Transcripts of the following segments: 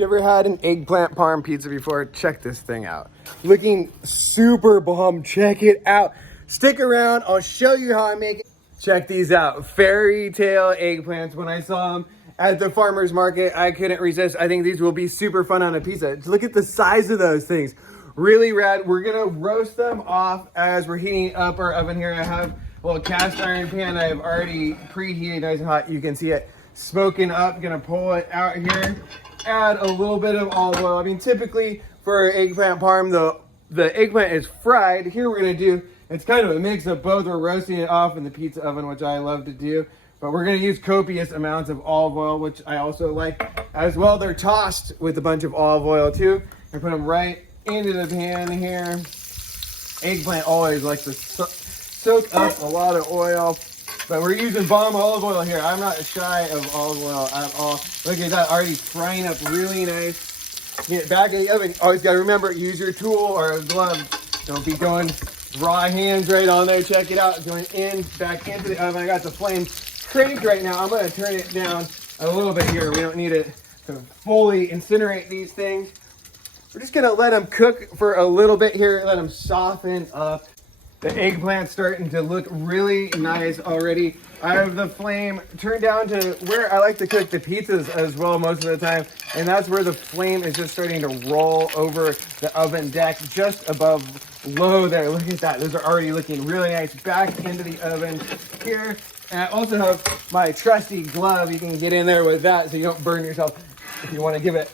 you ever had an eggplant parm pizza before? Check this thing out. Looking super bomb. Check it out. Stick around. I'll show you how I make it. Check these out. Fairy tale eggplants. When I saw them at the farmer's market, I couldn't resist. I think these will be super fun on a pizza. Look at the size of those things. Really rad. We're gonna roast them off as we're heating up our oven here. I have a little cast iron pan I've already preheated nice and hot. You can see it smoking up. Gonna pull it out here. Add a little bit of olive oil. I mean, typically for eggplant parm, the eggplant is fried. Here we're gonna do, it's kind of a mix of both. We're roasting it off in the pizza oven, which I love to do. But we're gonna use copious amounts of olive oil, which I also like as well. They're tossed with a bunch of olive oil too. And put them right into the pan here. Eggplant always likes to soak up a lot of oil, but we're using bomb olive oil here. I'm not shy of olive oil at all. Look at that, already frying up really nice. Get it back in the oven. Always gotta remember, use your tool or a glove. Don't be going raw hands right on there. Check it out, going back into the oven. I got the flame cranked right now. I'm gonna turn it down a little bit here. We don't need it to fully incinerate these things. We're just gonna let them cook for a little bit here, let them soften up. The eggplant's starting to look really nice already. I have the flame turned down to where I like to cook the pizzas as well most of the time, and that's where the flame is just starting to roll over the oven deck just above low there. Look at that, those are already looking really nice. Back into the oven here. And I also have my trusty glove. You can get in there with that so you don't burn yourself if you wanna give it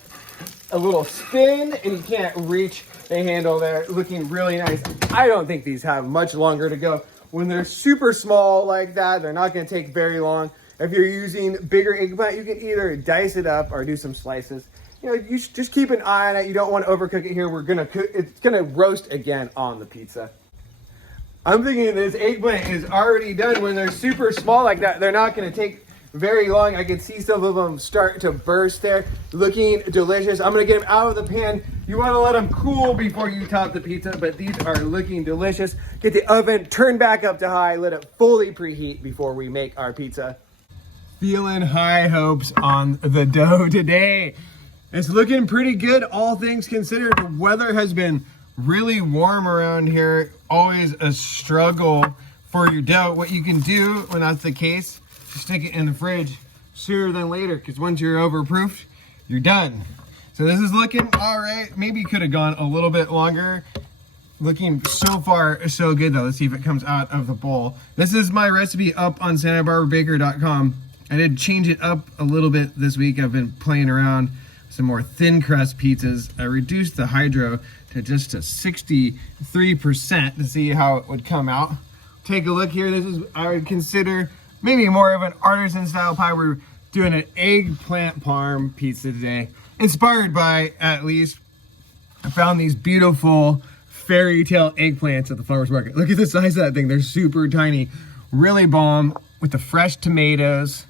a little spin and you can't reach the handle there. Looking really nice. I don't think these have much longer to go. When they're super small like that, they're not going to take very long. If you're using bigger eggplant, you can either dice it up or do some slices. You know, you should just keep an eye on it. You don't want to overcook it here. We're going to cook, it's going to roast again on the pizza. I'm thinking this eggplant is already done. When they're super small like that, they're not going to take very long. I can see some of them start to burst there. Looking delicious. I'm gonna get them out of the pan. You wanna let them cool before you top the pizza, but these are looking delicious. Get the oven turned back up to high. Let it fully preheat before we make our pizza. Feeling high hopes on the dough today. It's looking pretty good, all things considered. The weather has been really warm around here. Always a struggle for your dough. What you can do when that's the case, stick it in the fridge sooner than later, because once you're overproofed, you're done. So this is looking all right. Maybe could have gone a little bit longer. Looking so far so good though. Let's see if it comes out of the bowl. This is my recipe up on SantaBarbaraBaker.com. I did change it up a little bit this week. I've been playing around some more thin crust pizzas. I reduced the hydro to just a 63% to see how it would come out. Take a look here. This is, I would consider maybe more of an artisan style pie. We're doing an eggplant parm pizza today. Inspired by, at least, I found these beautiful fairy tale eggplants at the farmer's market. Look at the size of that thing. They're super tiny. Really bomb with the fresh tomatoes.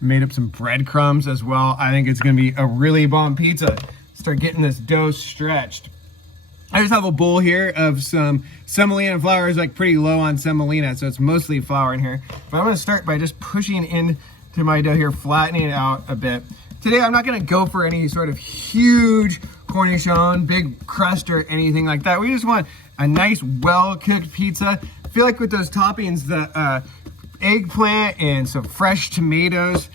Made up some breadcrumbs as well. I think it's gonna be a really bomb pizza. Start getting this dough stretched. I just have a bowl here of some semolina flour. It's like pretty low on semolina, so it's mostly flour in here. But I'm gonna start by just pushing into my dough here, flattening it out a bit. Today, I'm not gonna go for any sort of huge cornichon, big crust or anything like that. We just want a nice, well-cooked pizza. I feel like with those toppings, the eggplant and some fresh tomatoes,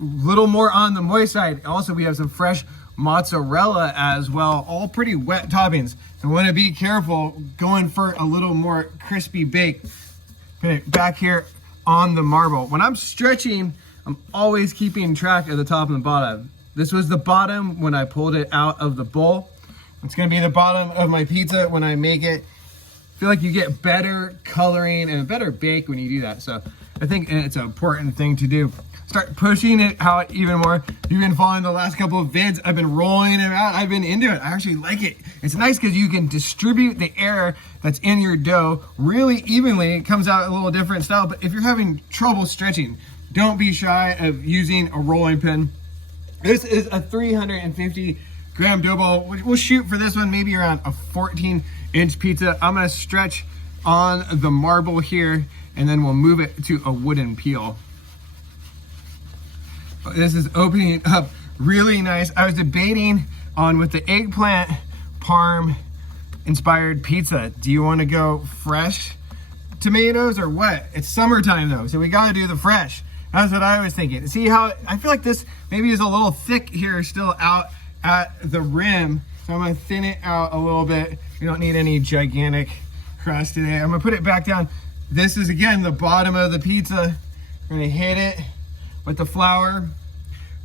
a little more on the moist side. Also, we have some fresh mozzarella as well, all pretty wet toppings. So want to be careful going for a little more crispy bake. Okay, back here on the marble. When I'm stretching, I'm always keeping track of the top and the bottom. This was the bottom when I pulled it out of the bowl. It's gonna be the bottom of my pizza when I make it. I feel like you get better coloring and a better bake when you do that. So I think it's an important thing to do. Start pushing it out even more. If you've been following the last couple of vids, I've been rolling it out. I've been into it. I actually like it. It's nice because you can distribute the air that's in your dough really evenly. It comes out a little different style, but if you're having trouble stretching, don't be shy of using a rolling pin. This is a 350 gram dough ball. We'll shoot for this one maybe around a 14-inch pizza. I'm gonna stretch on the marble here, and then we'll move it to a wooden peel. This is opening up really nice. I was debating on with the eggplant parm inspired pizza. Do you want to go fresh tomatoes or what? It's summertime though, so we got to do the fresh. That's what I was thinking. See how I feel like this maybe is a little thick here still out at the rim. So I'm gonna thin it out a little bit. We don't need any gigantic crust today. I'm gonna put it back down. This is again the bottom of the pizza. We're gonna hit it with the flour.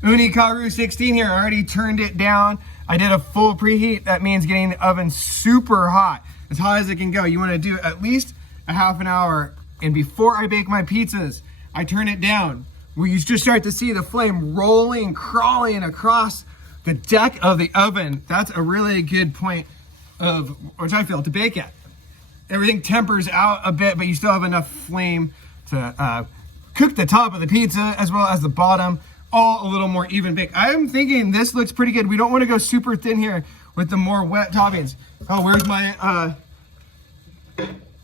Ooni Karu 16 here, I already turned it down. I did a full preheat. That means getting the oven super hot, as hot as it can go. You wanna do at least a half an hour. And before I bake my pizzas, I turn it down. Where you just start to see the flame rolling, crawling across the deck of the oven. That's a really good point of, which I feel, to bake at. Everything tempers out a bit, but you still have enough flame to cook the top of the pizza as well as the bottom, all a little more even bake. I'm thinking this looks pretty good. We don't want to go super thin here with the more wet toppings. Oh, where's my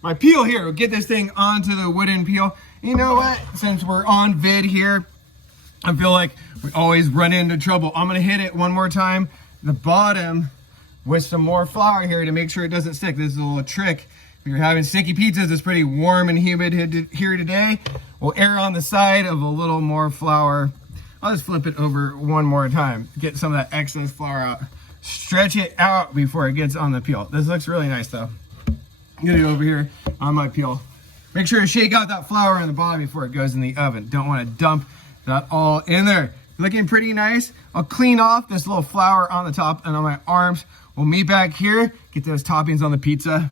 my peel here? We'll get this thing onto the wooden peel. You know what? Since we're on vid here, I feel like we always run into trouble. I'm gonna hit it one more time, the bottom, with some more flour here to make sure it doesn't stick. This is a little trick. If you're having sticky pizzas, it's pretty warm and humid here today. We'll err on the side of a little more flour. I'll just flip it over one more time. Get some of that excess flour out. Stretch it out before it gets on the peel. This looks really nice though. Get it over here on my peel. Make sure to shake out that flour on the bottom before it goes in the oven. Don't want to dump that all in there. Looking pretty nice. I'll clean off this little flour on the top and on my arms. We'll meet back here, get those toppings on the pizza.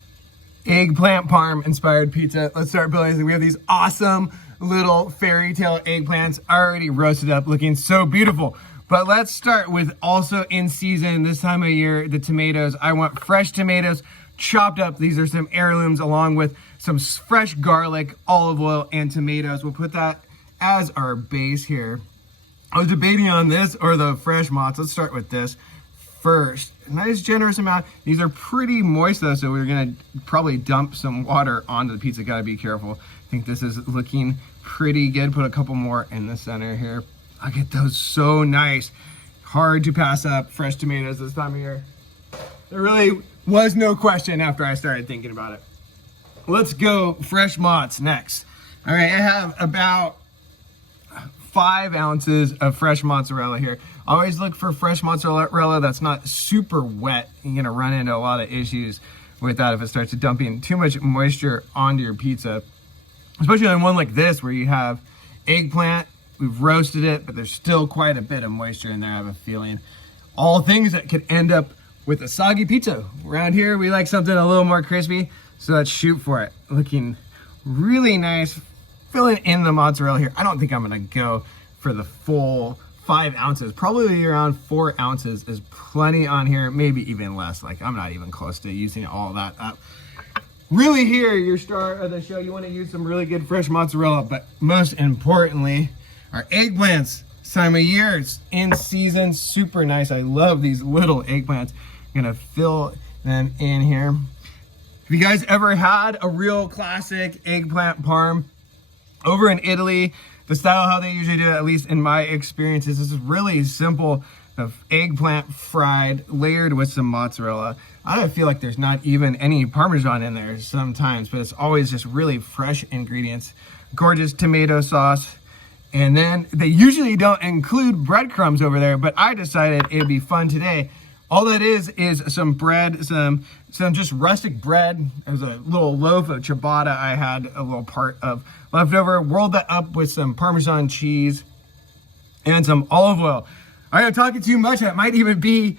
Eggplant parm inspired pizza. Let's start building. We have these awesome little fairy tale eggplants already roasted up, looking so beautiful. But let's start with also in season this time of year, the tomatoes. I want fresh tomatoes chopped up. These are some heirlooms along with some fresh garlic, olive oil, and tomatoes. We'll put that as our base here. I was debating on this or the fresh mozz. Let's start with this first. Nice generous amount. These are pretty moist though, so we're gonna probably dump some water onto the pizza. Gotta be careful. I think this is looking pretty good. Put a couple more in the center here. Look at those, so nice. Hard to pass up fresh tomatoes this time of year. There really was no question after I started thinking about it. Let's go fresh mozz next. All right, I have about 5 ounces of fresh mozzarella here. Always look for fresh mozzarella that's not super wet. You're gonna run into a lot of issues with that if it starts dumping too much moisture onto your pizza. Especially on one like this where you have eggplant, we've roasted it, but there's still quite a bit of moisture in there, I have a feeling. All things that could end up with a soggy pizza. Around here, we like something a little more crispy, so let's shoot for it. Looking really nice. Filling in the mozzarella here. I don't think I'm gonna go for the full 5 ounces. Probably around 4 ounces is plenty on here, maybe even less. Like I'm not even close to using all that up. Really here, your star of the show, you wanna use some really good fresh mozzarella, but most importantly, our eggplants. This time of year, it's in season, super nice. I love these little eggplants. I'm gonna fill them in here. Have you guys ever had a real classic eggplant parm? Over in Italy, the style how they usually do it, at least in my experiences, this is really simple. Of eggplant fried, layered with some mozzarella. I don't feel like there's not even any Parmesan in there sometimes, but it's always just really fresh ingredients. Gorgeous tomato sauce. And then they usually don't include breadcrumbs over there, but I decided it'd be fun today. All that is some bread, some just rustic bread. There's a little loaf of ciabatta I had a little part of left over. Rolled that up with some Parmesan cheese and some olive oil. I'm talking too much. That might even be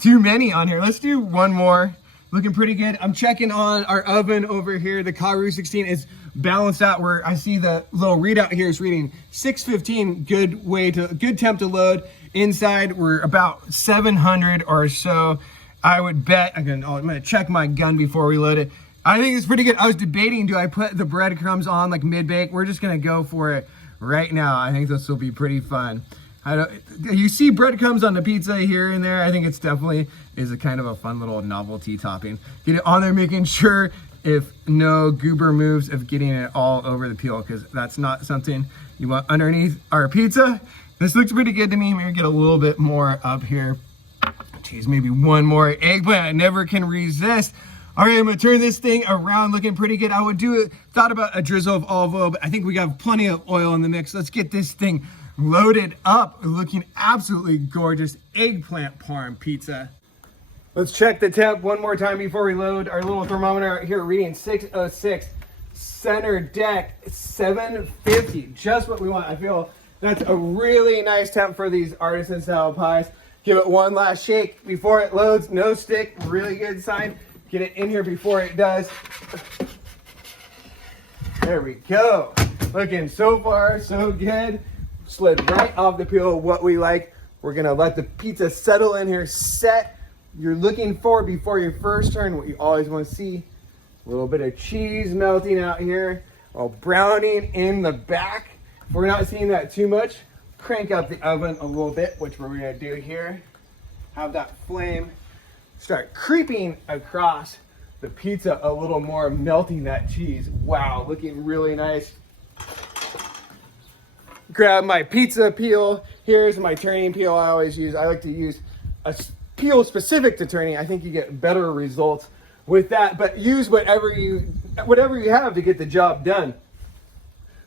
too many on here. Let's do one more. Looking pretty good. I'm checking on our oven over here. The Karu 16 is balanced out where I see the little readout here is reading 615. Good temp to load. Inside we're about 700 or so. I would bet, I'm gonna check my gun before we load it. I think it's pretty good. I was debating, do I put the breadcrumbs on like mid-bake? We're just gonna go for it right now. I think this will be pretty fun. You see breadcrumbs on the pizza here and there. I think it's definitely is a kind of a fun little novelty topping. Get it on there, making sure if no goober moves of getting it all over the peel, because that's not something you want underneath our pizza. This looks pretty good to me. Maybe get a little bit more up here. Geez, maybe one more eggplant. I never can resist. All right, I'm gonna turn this thing around, looking pretty good. I would thought about a drizzle of olive oil, but I think we got plenty of oil in the mix. Let's get this thing loaded up, looking absolutely gorgeous. Eggplant Parm pizza. Let's check the temp one more time before we load. Our little thermometer out here reading 606. Center deck 750, just what we want. I feel that's a really nice temp for these artisan style pies. Give it one last shake before it loads. No stick, really good sign. Get it in here before it does. There we go. Looking so far so good. Slid right off the peel, what we like. We're gonna let the pizza settle in here, set. You're looking for before your first turn, what you always want to see. A little bit of cheese melting out here. While browning in the back. If we're not seeing that too much, crank up the oven a little bit, which we're gonna do here. Have that flame start creeping across the pizza a little more, melting that cheese. Wow, looking really nice. Grab my pizza peel. Here's my turning peel I always use. I like to use a peel specific to turning. I think you get better results with that, but use whatever you have to get the job done.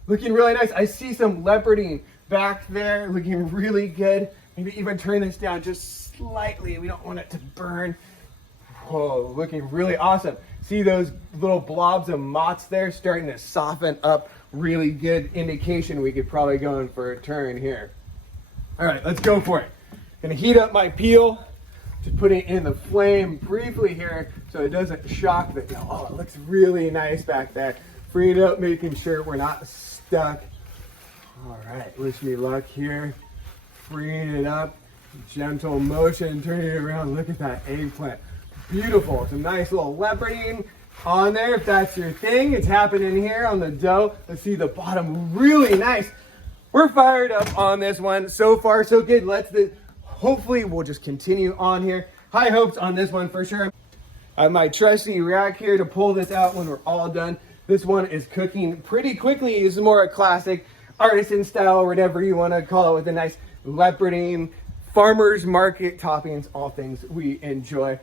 Looking really nice. I see some leoparding back there, looking really good. Maybe even turn this down just slightly. We don't want it to burn. Whoa, looking really awesome. See those little blobs of mozz there starting to soften up. Really good indication we could probably go in for a turn here. All right, let's go for it. Gonna heat up my peel. Just put it in the flame briefly here so it doesn't shock the, oh, it looks really nice back there. Free it up, making sure we're not stuck. All right, wish me luck here. Freeing it up, gentle motion, turning it around. Look at that eggplant. Beautiful. Some nice little leoparding on there if that's your thing. It's happening here on the dough. Let's see the bottom, really nice. We're fired up on this one. So far, so good. Hopefully we'll just continue on here. High hopes on this one for sure. I have my trusty rack here to pull this out when we're all done. This one is cooking pretty quickly. This is more a classic artisan style, or whatever you want to call it, with a nice leoparding, farmer's market toppings, all things we enjoy.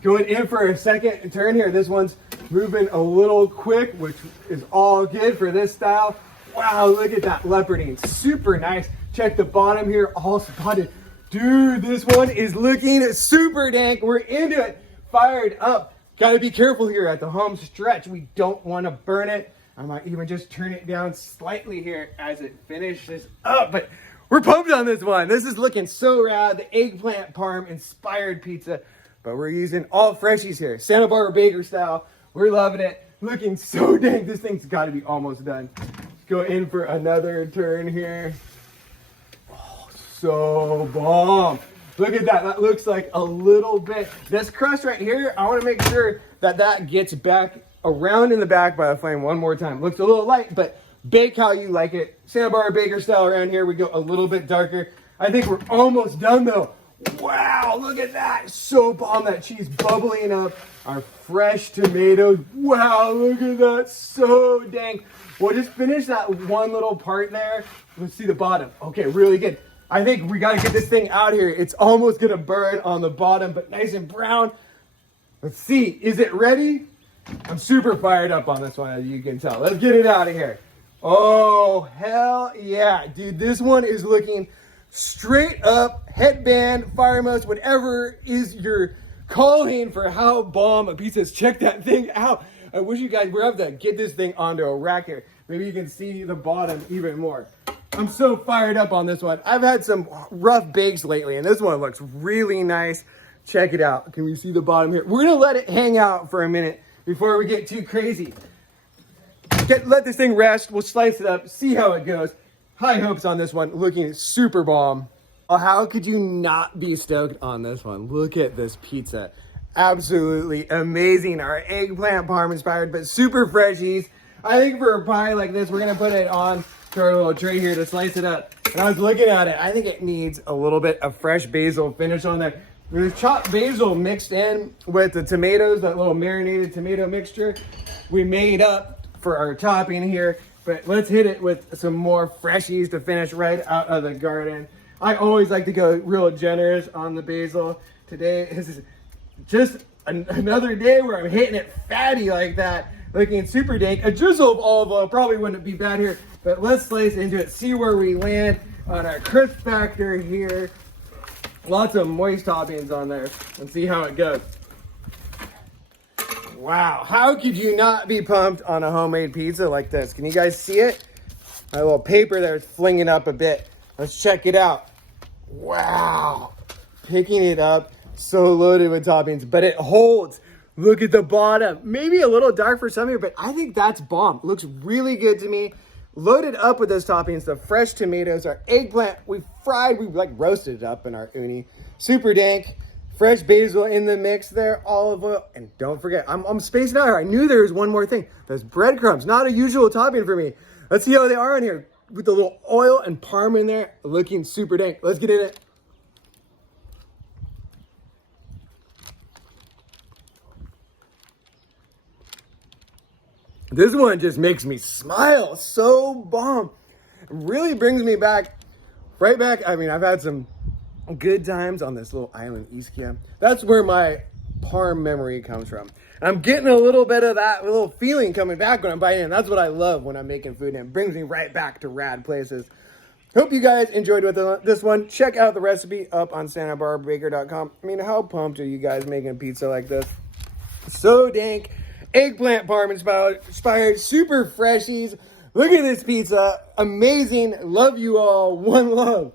Going in for a second turn here. This one's moving a little quick, which is all good for this style. Wow, look at that leoparding. Super nice. Check the bottom here, all spotted. Dude, this one is looking super dank. We're into it. Fired up. Got to be careful here at the home stretch. We don't want to burn it. I might even just turn it down slightly here as it finishes up. But we're pumped on this one. This is looking so rad. The Eggplant Parm inspired pizza. But we're using all freshies here. Santa Barbara Baker style. We're loving it. Looking so dank. This thing's got to be almost done. Let's go in for another turn here. So bomb. Look at that. That looks like a little bit. This crust right here, I want to make sure that gets back around in the back by the flame one more time. Looks a little light, but bake how you like it. Santa Barbara Baker style around here. We go a little bit darker. I think we're almost done though. Wow, look at that. So bomb. That cheese bubbling up. Our fresh tomatoes. Wow, look at that. So dang. We'll just finish that one little part there. Let's see the bottom. Okay, really good. I think we got to get this thing out here. It's almost going to burn on the bottom, but nice and brown. Let's see. Is it ready? I'm super fired up on this one, as you can tell. Let's get it out of here. Oh, hell yeah. Dude, this one is looking straight up headband, fire must, whatever is your calling for how bomb a pizza is. Check that thing out. I wish you guys were able to get this thing onto a rack here. Maybe you can see the bottom even more. I'm so fired up on this one. I've had some rough bakes lately, and this one looks really nice. Check it out. Can we see the bottom here? We're gonna let it hang out for a minute before we get too crazy. Let this thing rest. We'll slice it up, see how it goes. High hopes on this one. Looking super bomb. Oh, how could you not be stoked on this one? Look at this pizza. Absolutely amazing. Our Eggplant Parm inspired, but super freshies. I think for a pie like this, we're gonna put it on to our little tray here to slice it up. And I was looking at it, I think it needs a little bit of fresh basil finish on there. There's chopped basil mixed in with the tomatoes, that little marinated tomato mixture we made up for our topping here. But let's hit it with some more freshies to finish right out of the garden. I always like to go real generous on the basil. Today is just another day where I'm hitting it fatty like that, looking super dank. A drizzle of olive oil probably wouldn't be bad here, but let's slice into it, see where we land on our crisp factor here. Lots of moist toppings on there, and see how it goes. Wow, how could you not be pumped on a homemade pizza like this? Can you guys see it? My little paper there is flinging up a bit. Let's check it out. Wow, picking it up, so loaded with toppings, but it holds. Look at the bottom. Maybe a little dark for some here, but I think that's bomb. Looks really good to me. Loaded up with those toppings, the fresh tomatoes, our eggplant, we like roasted it up in our uni. Super dank. Fresh basil in the mix there, olive oil, and don't forget, I'm spacing out here. I knew there was one more thing. Those breadcrumbs, not a usual topping for me. Let's see how they are in here with the little oil and parm in there, looking super dank. Let's get in it. This one just makes me smile, so bomb. It really brings me back, right back. I mean, I've had some good times on this little island, Ischia. That's where my parm memory comes from. And I'm getting a little bit of that little feeling coming back when I'm biting in. That's what I love when I'm making food, and it brings me right back to rad places. Hope you guys enjoyed with this one. Check out the recipe up on SantaBarbaraBaker.com. I mean, how pumped are you guys making pizza like this? So dank. Eggplant Parm inspired, super freshies. Look at this pizza. Amazing. Love you all. One love.